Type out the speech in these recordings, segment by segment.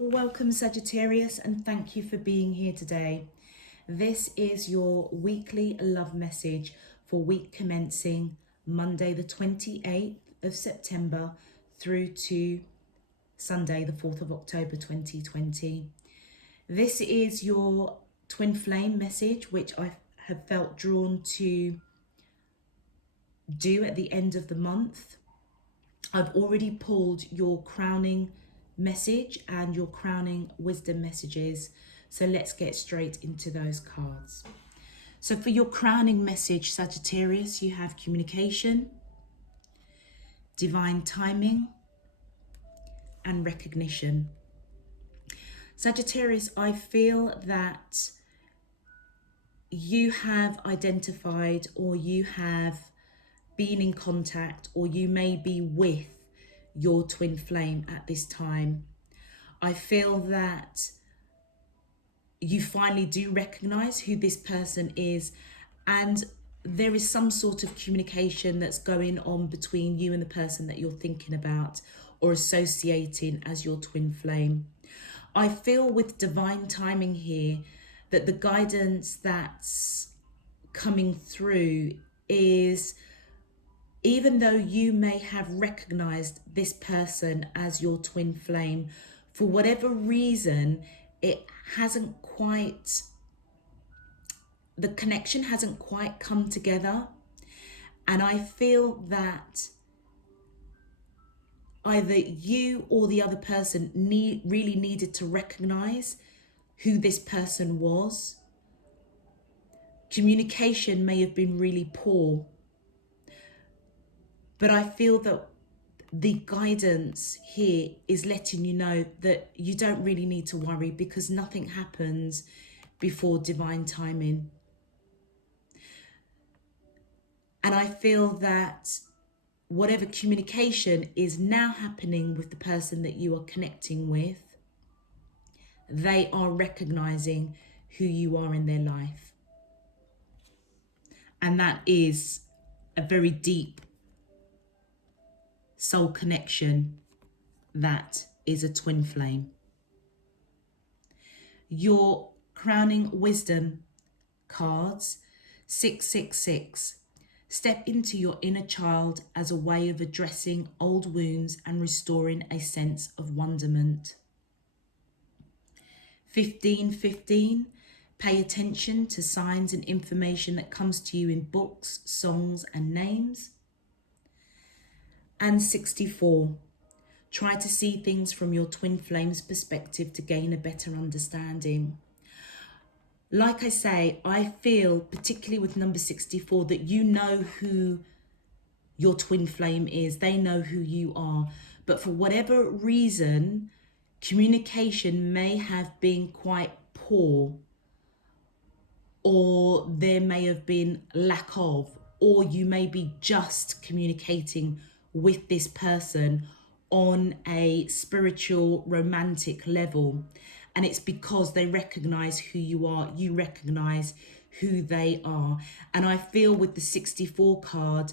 Welcome Sagittarius, and thank you for being here today. This is your weekly love message for week commencing Monday the 28th of September through to Sunday the 4th of October 2020. This is your twin flame message, which I have felt drawn to do at the end of the month. I've already pulled your crowning message and your crowning wisdom messages. So let's get straight into those cards. So for your crowning message, Sagittarius, you have communication, divine timing, and recognition. Sagittarius, I feel that you have identified, or you have been in contact, or you may be with your twin flame at this time. I feel that you finally do recognize who this person is, and there is some sort of communication that's going on between you and the person that you're thinking about or associating as your twin flame. I feel with divine timing here that the guidance that's coming through is, even though you may have recognized this person as your twin flame, for whatever reason, it hasn't quite, the connection hasn't quite come together. And I feel that either you or the other person really needed to recognize who this person was. Communication may have been really poor, but I feel that the guidance here is letting you know that you don't really need to worry, because nothing happens before divine timing. And I feel that whatever communication is now happening with the person that you are connecting with, they are recognizing who you are in their life. And that is a very deep soul connection that is a twin flame. Your crowning wisdom cards, 666. Step into your inner child as a way of addressing old wounds and restoring a sense of wonderment. 1515. Pay attention to signs and information that comes to you in books, songs, and names. And 64. Try to see things from your twin flame's perspective to gain a better understanding. Like I say, I feel, particularly with number 64, that you know who your twin flame is. They know who you are. But for whatever reason, communication may have been quite poor, or there may have been lack of, or you may be just communicating with this person on a spiritual, romantic level. And it's because they recognize who you are, you recognize who they are. And I feel with the 64 card,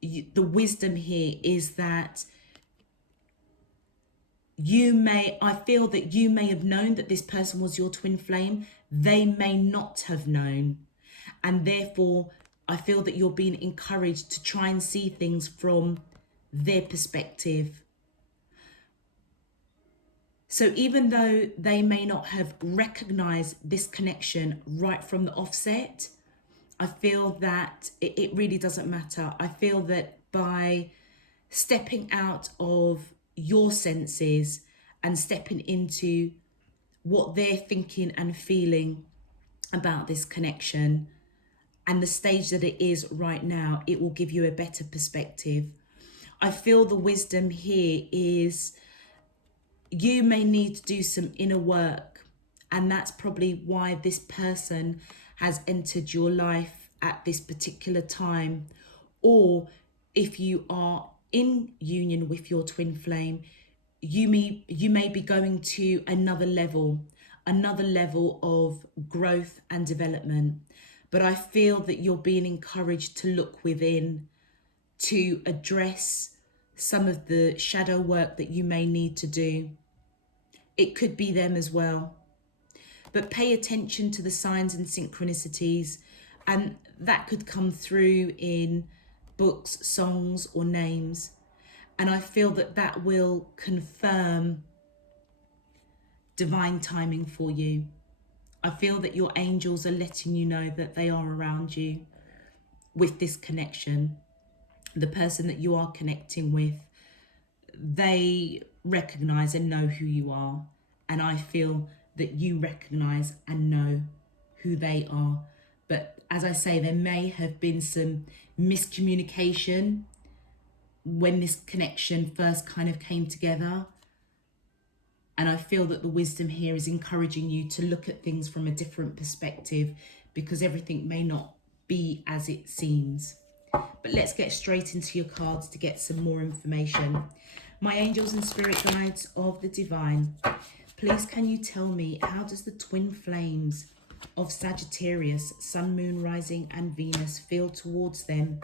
the wisdom here is that I feel that you may have known that this person was your twin flame. They may not have known. And therefore, I feel that you're being encouraged to try and see things from their perspective. So even though they may not have recognized this connection right from the offset, I feel that it really doesn't matter. I feel that by stepping out of your senses and stepping into what they're thinking and feeling about this connection and the stage that it is right now, it will give you a better perspective. I feel the wisdom here is you may need to do some inner work, and that's probably why this person has entered your life at this particular time. Or if you are in union with your twin flame, you may be going to another level of growth and development. But I feel that you're being encouraged to look within, to address some of the shadow work that you may need to do It could be them as well. But pay attention to the signs and synchronicities, and that could come through in books, songs, or names. And I feel that that will confirm divine timing for you. I feel that your angels are letting you know that they are around you with this connection. The person that you are connecting with, they recognize and know who you are. And I feel that you recognize and know who they are. But as I say, there may have been some miscommunication when this connection first kind of came together. And I feel that the wisdom here is encouraging you to look at things from a different perspective, because everything may not be as it seems. But let's get straight into your cards to get some more information. My angels and spirit guides of the divine, please can you tell me, how does the twin flames of Sagittarius, Sun, Moon, Rising and Venus feel towards them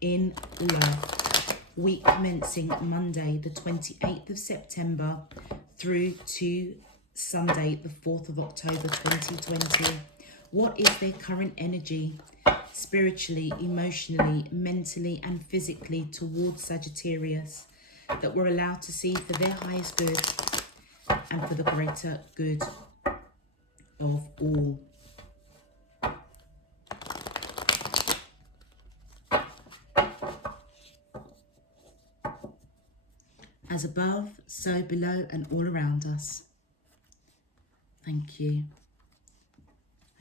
in love? Week commencing Monday the 28th of September through to Sunday the 4th of October 2020. What is their current energy, spiritually, emotionally, mentally and physically towards Sagittarius, that we're allowed to see for their highest good and for the greater good of all? As above, so below and all around us. Thank you.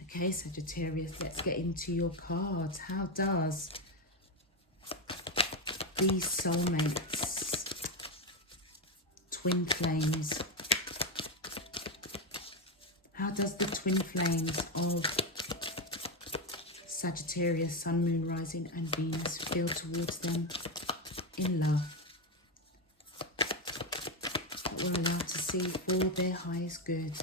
Okay, Sagittarius, let's get into your cards. How does these soulmates, twin flames, how does the twin flames of Sagittarius, Sun, Moon, Rising and Venus feel towards them in love? We're allowed to see for their highest good.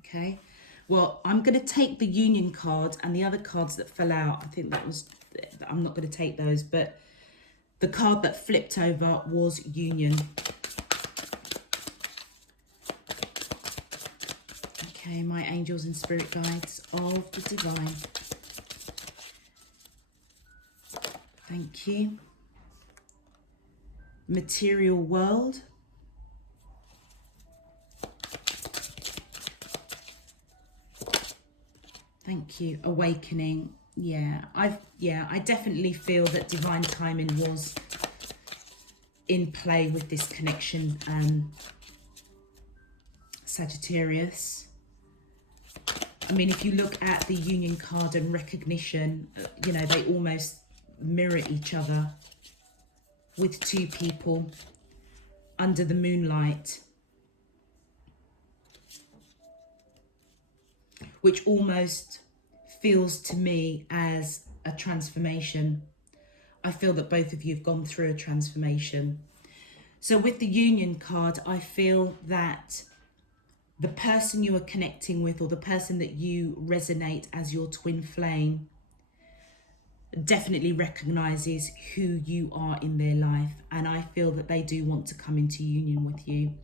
Okay, well, I'm going to take the union card and the other cards that fell out. I think that was, I'm not going to take those, but the card that flipped over was union. Okay, my angels and spirit guides of the divine. Thank you. Material world. Thank you. Awakening. I definitely feel that divine timing was in play with this connection, Sagittarius. I mean, if you look at the union card and recognition, you know, they almost mirror each other, with two people under the moonlight, which almost feels to me as a transformation. I feel that both of you have gone through a transformation. So with the union card, I feel that the person you are connecting with, or the person that you resonate as your twin flame, definitely recognizes who you are in their life, and I feel that they do want to come into union with you.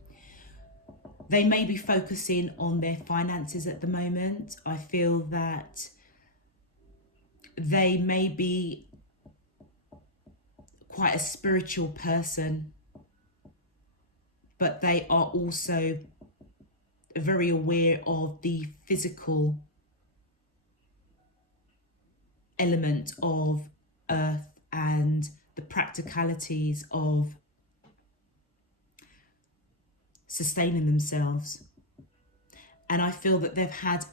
They may be focusing on their finances at the moment. I feel that they may be quite a spiritual person, but they are also very aware of the physical element of earth and the practicalities of sustaining themselves. And I feel that they've had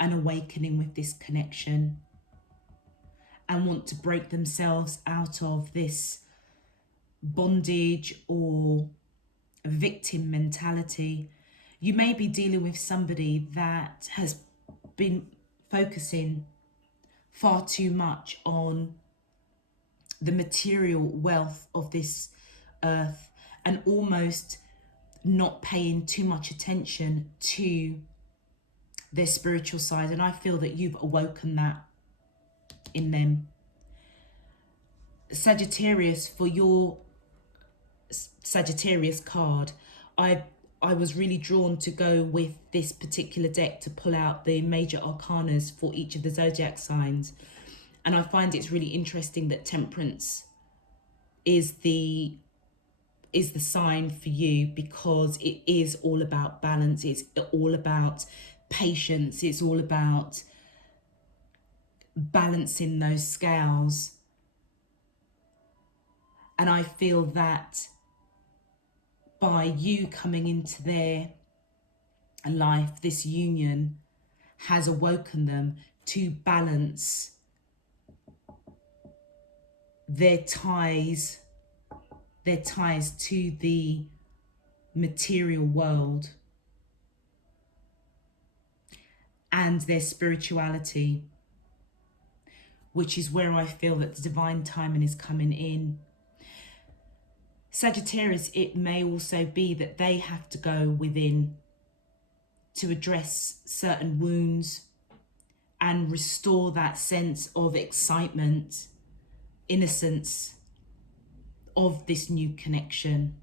an awakening with this connection and want to break themselves out of this bondage or victim mentality. You may be dealing with somebody that has been focusing far too much on the material wealth of this earth and almost not paying too much attention to their spiritual side. And I feel that you've awoken that in them. Sagittarius, for your Sagittarius card, I was really drawn to go with this particular deck to pull out the major arcanas for each of the zodiac signs. And I find it's really interesting that Temperance is the sign for you, because it is all about balance. It's all about patience. It's all about balancing those scales. And I feel that by you coming into their life, this union has awoken them to balance their ties to the material world and their spirituality, which is where I feel that the divine timing is coming in. Sagittarius, it may also be that they have to go within to address certain wounds and restore that sense of excitement, innocence of this new connection,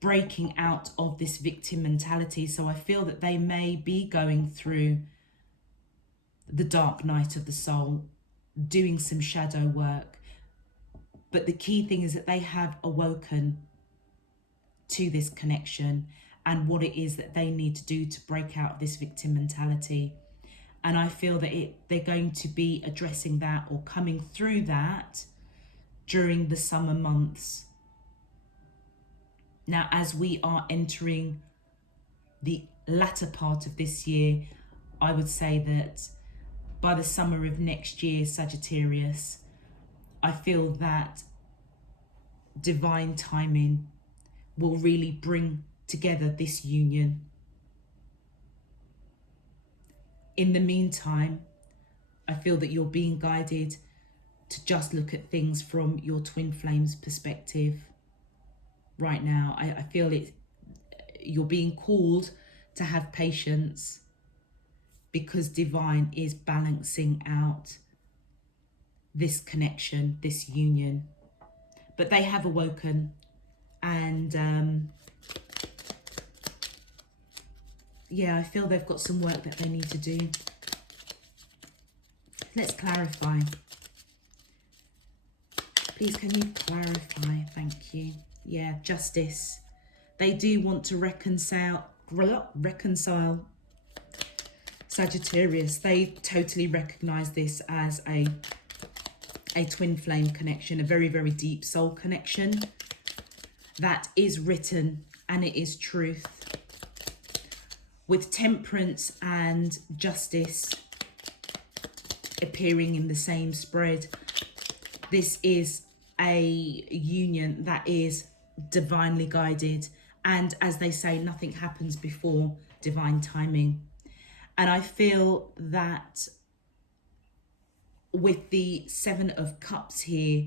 breaking out of this victim mentality. So I feel that they may be going through the dark night of the soul, doing some shadow work. But the key thing is that they have awoken to this connection and what it is that they need to do to break out of this victim mentality. And I feel that they're going to be addressing that or coming through that during the summer months. Now, as we are entering the latter part of this year, I would say that by the summer of next year, Sagittarius, I feel that divine timing will really bring together this union. In the meantime, I feel that you're being guided to just look at things from your twin flames perspective right now. I feel you're being called to have patience, because divine is balancing out this connection, this union. But they have awoken, and yeah, I feel they've got some work that they need to do. Let's clarify. Please, can you clarify? Thank you. Yeah, justice. They do want to reconcile Sagittarius. They totally recognize this as a twin flame connection, a very, very deep soul connection that is written and it is truth. With temperance and justice appearing in the same spread, this is a union that is divinely guided. And as they say, nothing happens before divine timing. And I feel that with the Seven of Cups here,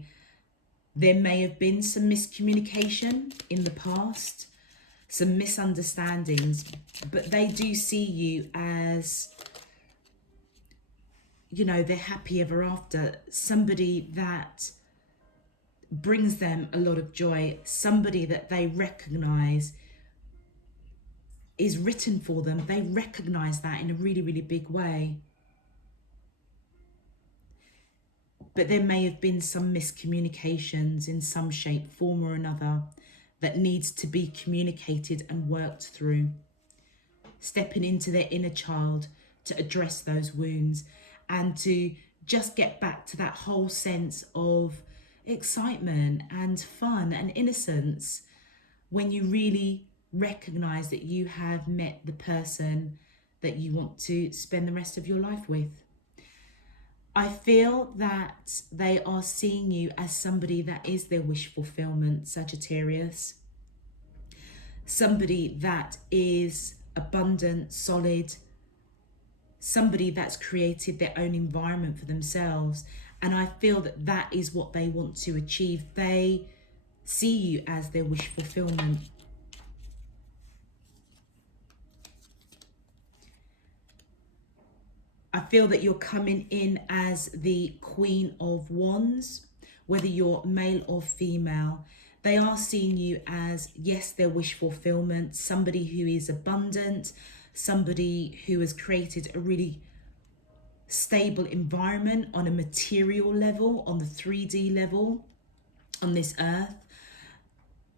there may have been some miscommunication in the past, some misunderstandings, but they do see you as, you know, they're happy ever after, somebody that brings them a lot of joy, somebody that they recognize is written for them. They recognize that in a really, really big way. But there may have been some miscommunications in some shape, form or another that needs to be communicated and worked through. Stepping into their inner child to address those wounds and to just get back to that whole sense of excitement and fun and innocence when you really recognize that you have met the person that you want to spend the rest of your life with. I feel that they are seeing you as somebody that is their wish fulfillment, Sagittarius. Somebody that is abundant, solid, somebody that's created their own environment for themselves. And I feel that that is what they want to achieve. They see you as their wish fulfillment. I feel that you're coming in as the Queen of Wands, whether you're male or female. They are seeing you as, yes, their wish fulfillment, somebody who is abundant, somebody who has created a really stable environment on a material level, on the 3D level, on this earth.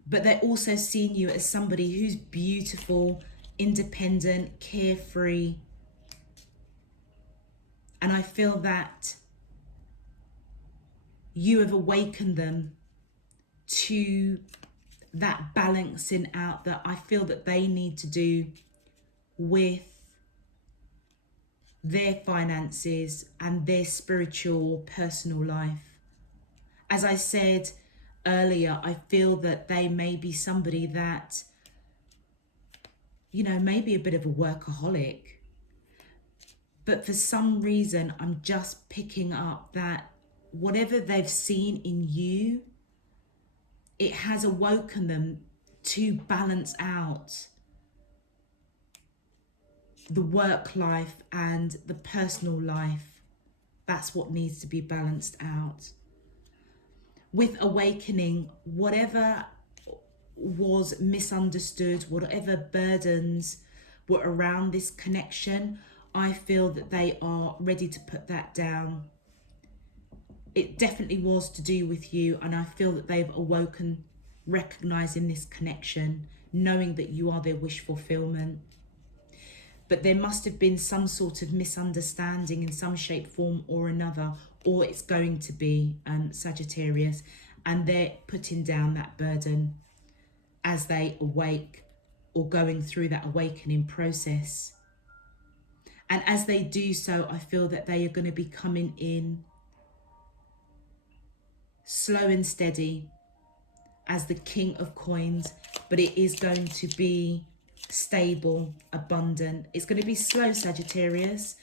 But they're also seeing you as somebody who's beautiful, independent, carefree. And I feel that you have awakened them to that balancing out that I feel that they need to do with their finances and their spiritual personal life. As I said earlier, I feel that they may be somebody that, may be a bit of a workaholic. But for some reason, I'm just picking up that whatever they've seen in you, it has awoken them to balance out the work life and the personal life. That's what needs to be balanced out. With awakening, whatever was misunderstood, whatever burdens were around this connection, I feel that they are ready to put that down. It definitely was to do with you, and I feel that they've awoken, recognizing this connection, knowing that you are their wish fulfillment. But there must have been some sort of misunderstanding in some shape, form or another, or it's going to be Sagittarius, and they're putting down that burden as they awake or going through that awakening process. And as they do so, I feel that they are going to be coming in slow and steady as the King of Coins, but it is going to be stable, abundant. It's going to be slow, Sagittarius,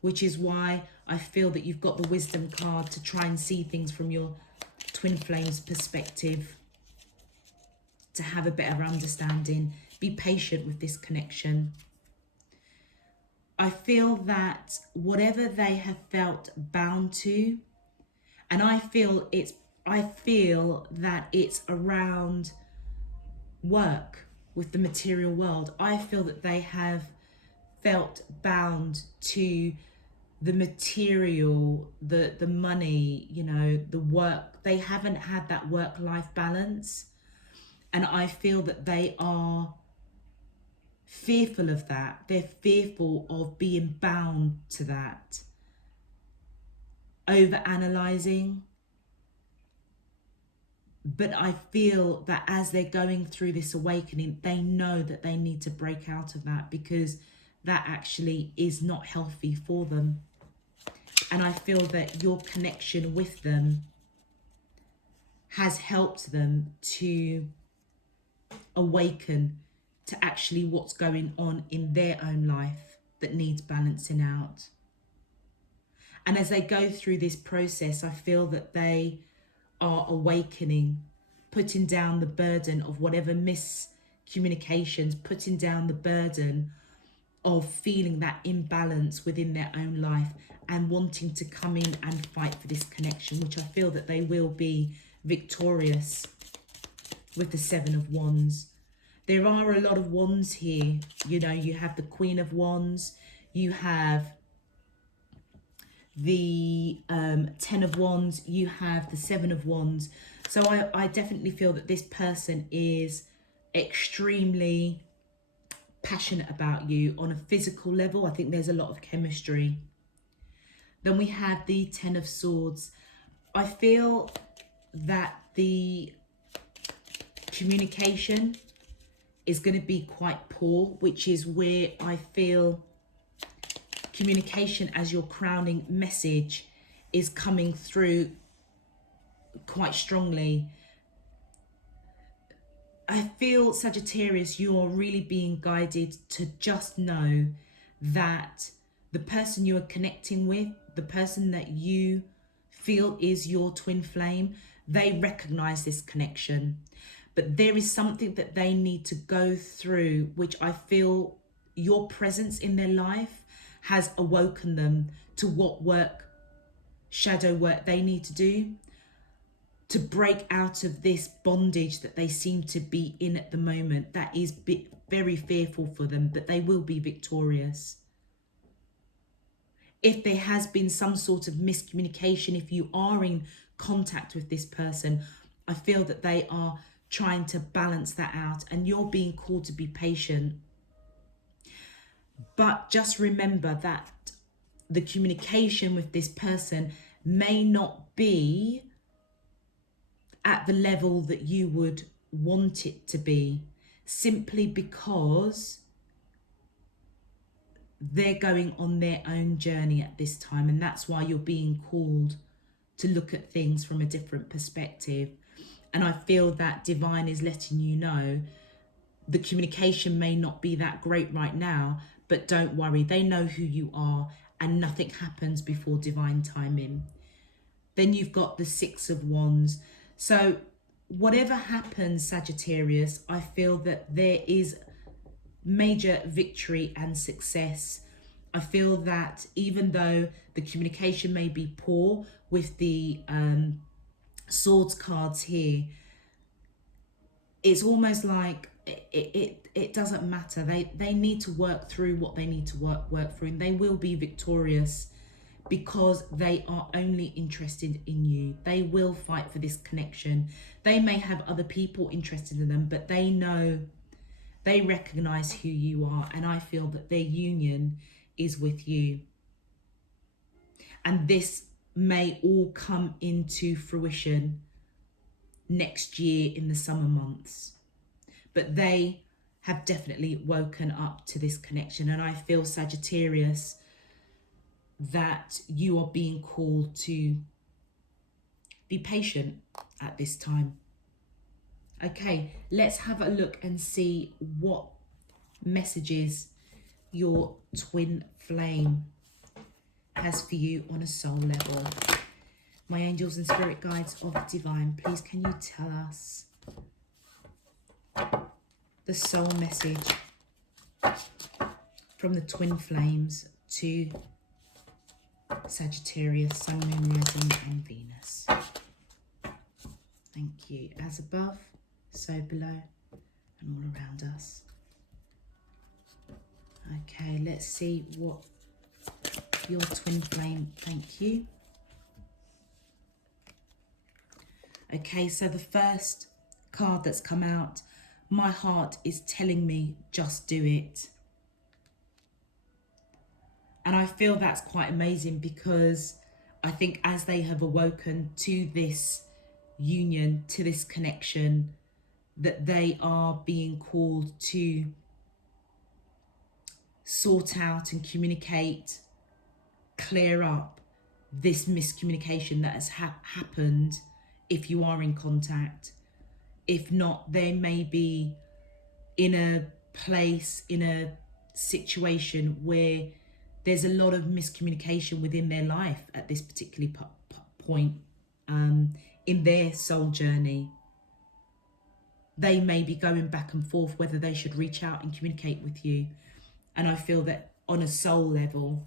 which is why I feel that you've got the wisdom card to try and see things from your twin flame's perspective, to have a better understanding. Be patient with this connection. I feel that whatever they have felt bound to, and I feel that it's around work with the material world. I feel that they have felt bound to the material, the money, the work. They haven't had that work-life balance. And I feel that they are fearful of that. They're fearful of being bound to that. Over-analyzing. But I feel that as they're going through this awakening, they know that they need to break out of that, because that actually is not healthy for them. And I feel that your connection with them has helped them to awaken to actually what's going on in their own life that needs balancing out. And as they go through this process, I feel that they are awakening, putting down the burden of whatever miscommunications, putting down the burden of feeling that imbalance within their own life, and wanting to come in and fight for this connection, which I feel that they will be victorious with the Seven of Wands. There are a lot of wands here. You have the Queen of Wands, you have the 10 of Wands, you have the 7 of Wands. So I definitely feel that this person is extremely passionate about you on a physical level. I think there's a lot of chemistry. Then we have the 10 of Swords. I feel that the communication is going to be quite poor, which is where I feel communication as your crowning message is coming through quite strongly. I feel, Sagittarius, you are really being guided to just know that the person you are connecting with, the person that you feel is your twin flame, they recognize this connection. But there is something that they need to go through, which I feel your presence in their life has awoken them to what work, shadow work they need to do. to break out of this bondage that they seem to be in at the moment. That is very fearful for them, but they will be victorious. If there has been some sort of miscommunication, if you are in contact with this person, I feel that they are trying to balance that out, and you're being called to be patient. But just remember that the communication with this person may not be at the level that you would want it to be, simply because they're going on their own journey at this time, and that's why you're being called to look at things from a different perspective. And I feel that divine is letting you know the communication may not be that great right now, but don't worry, they know who you are, and nothing happens before divine timing. Then you've got the Six of Wands. So whatever happens, Sagittarius, I feel that there is major victory and success. I feel that even though the communication may be poor with the swords cards here, it's almost like it doesn't matter. They need to work through what they need to work through, and they will be victorious because they are only interested in you. They will fight for this connection. They may have other people interested in them, but they know, they recognize who you are, and I feel that their union is with you. And this may all come into fruition next year in the summer months. But they have definitely woken up to this connection, and I feel, Sagittarius, that you are being called to be patient at this time. Okay, let's have a look and see what messages your twin flame has for you on a soul level. My angels and spirit guides of divine, please can you tell us the soul message from the twin flames to Sagittarius, Sun, Moon, Rising and Venus. Thank you. As above, so below and all around us. Okay, let's see what your twin flame, thank you. Okay, so the first card that's come out, my heart is telling me just do it. And I feel that's quite amazing, because I think as they have awoken to this union, to this connection, that they are being called to sort out and communicate, clear up this miscommunication that has happened if you are in contact. If not, they may be in a place, in a situation where there's a lot of miscommunication within their life at this particular point in their soul journey. They may be going back and forth whether they should reach out and communicate with you. And I feel that on a soul level,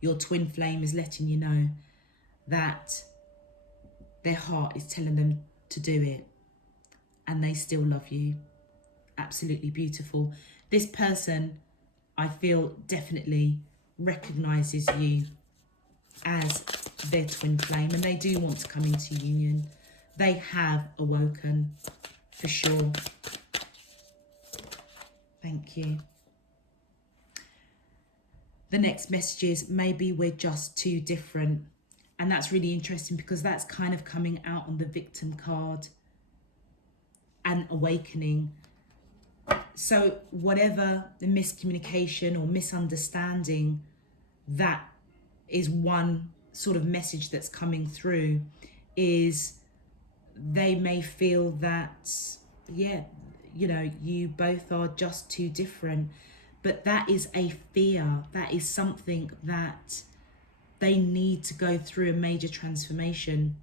your twin flame is letting you know that their heart is telling them to do it, and they still love you. Absolutely beautiful. This person, I feel, definitely recognizes you as their twin flame, and they do want to come into union. They have awoken, for sure. Thank you. The next message is, maybe we're just too different. And that's really interesting, because that's kind of coming out on the victim card and awakening. So whatever the miscommunication or misunderstanding, that is one sort of message that's coming through, is they may feel that, yeah, you know, you both are just too different. But that is a fear. That is something that they need to go through a major transformation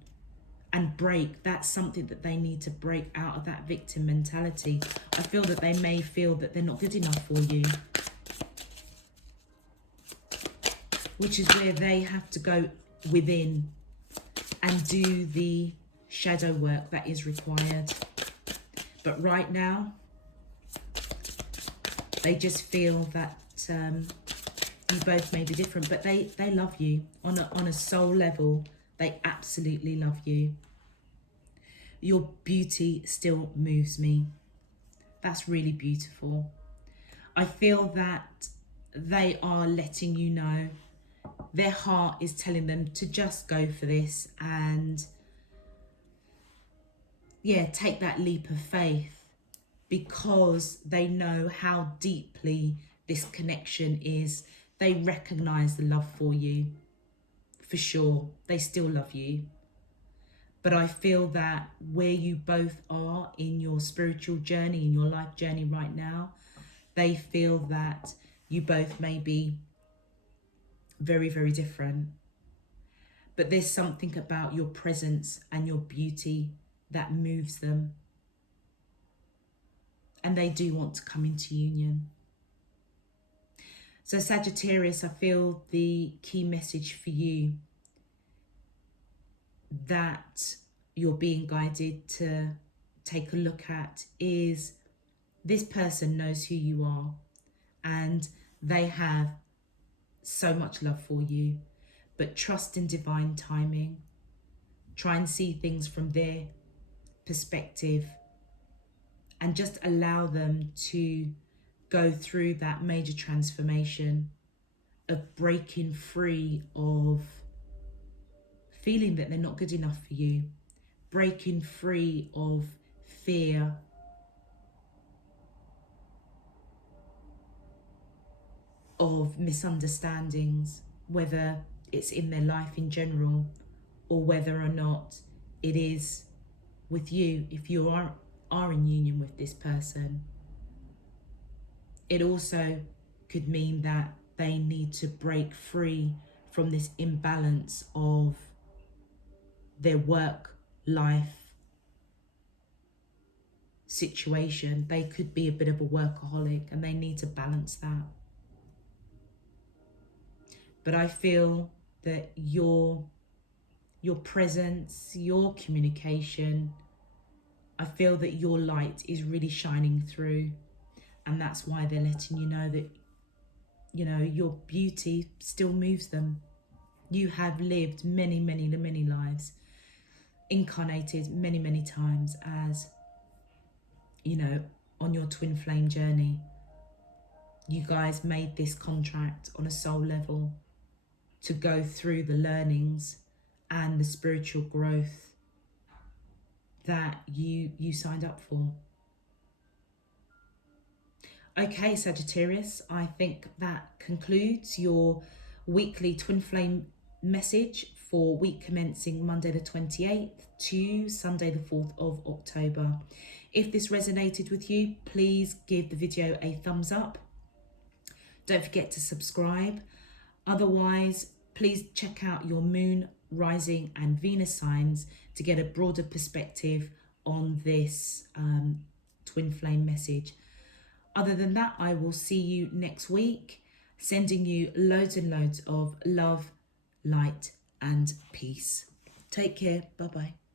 and break. That's something that they need to break out of, that victim mentality. I feel that they may feel that they're not good enough for you, which is where they have to go within and do the shadow work that is required. But right now, they just feel that you both may be different, but they love you on a soul level. They absolutely love you. Your beauty still moves me. That's really beautiful. I feel that they are letting you know, their heart is telling them to just go for this and yeah, take that leap of faith, because they know how deeply this connection is. They recognize the love for you, for sure. They still love you. But I feel that where you both are in your spiritual journey, in your life journey right now, they feel that you both may be very, very different. But there's something about your presence and your beauty that moves them. And they do want to come into union. So Sagittarius, I feel the key message for you that you're being guided to take a look at is, this person knows who you are and they have so much love for you, but trust in divine timing. Try and see things from their perspective and just allow them to go through that major transformation of breaking free of feeling that they're not good enough for you, breaking free of fear, of misunderstandings, whether it's in their life in general or whether or not it is with you, if you are in union with this person. It also could mean that they need to break free from this imbalance of their work life situation. They could be a bit of a workaholic and they need to balance that. But I feel that your presence, your communication, I feel that your light is really shining through, and that's why they're letting you know that, you know, your beauty still moves them. You have lived many, many, many lives, incarnated many, many times as, you know, on your twin flame journey. You guys made this contract on a soul level to go through the learnings and the spiritual growth that you signed up for. Okay, Sagittarius, I think that concludes your weekly twin flame message for week commencing Monday the 28th to Sunday the 4th of October. If this resonated with you, please give the video a thumbs up. Don't forget to subscribe. Otherwise, please check out your moon, rising and Venus signs to get a broader perspective on this twin flame message. Other than that, I will see you next week, sending you loads and loads of love, light and peace. Take care. Bye-bye.